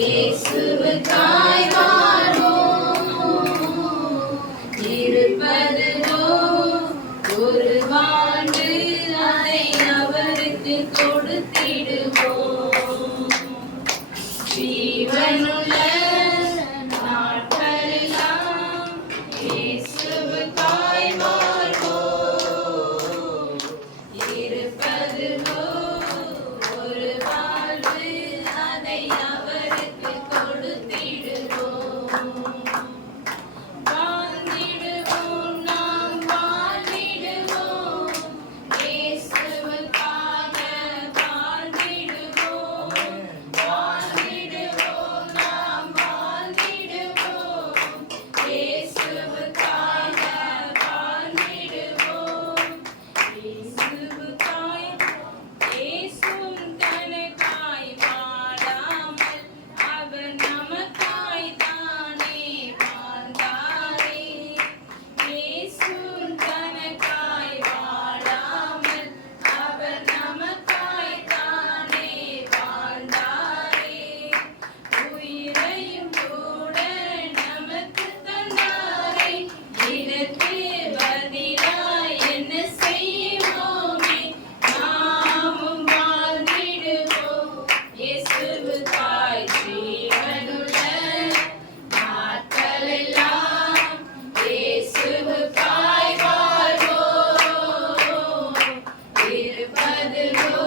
இயேசுவுக்காய் வாழ்வோம். இருப்பதுவோ ஒரு வாழ்வு, அதை அவருக்கு கொடுத்திடுவோம். ஜீவனுள்ள நாட்களெல்லாம் இயேசுவுக்காய் வாழ்வோம். இருப்பதுவோ ஒரு வாழ்வு, அதை அவருக்கு கொடுத்திடுவோம். வாழ்ந்திடுவோம், நாம் வாழ்ந்திடுவோம். இயேசுவுக்காக வாழ்ந்திடுவோம். வாழ்ந்திடுவோம், நாம் வாழ்ந்திடுவோம். இயேசுவுக்காக வாழ்ந்திடுவோம். இயேசுவுக்காய் இயேசுவும் தனக்காய் வாழாமல் அவர் நமக்காய் தானே வாழ்ந்தாரே. இயேசுவும் தனக்காய் வாழாமல் அவர் நமக்காய் தானே வாழ்ந்தாரே. உயிரையும் கூட நமக்கு தந்தாரே. இதற்கு பதிலாய் என்ன செய்வோமே? நாமும் வாழ்ந்திடுவோம். இயேசுவுக்காய் ஜீவனுள்ள நாட்களெல்லாம் இயேசுவுக்காய் வாழ்வோம். இருப்பதுவோ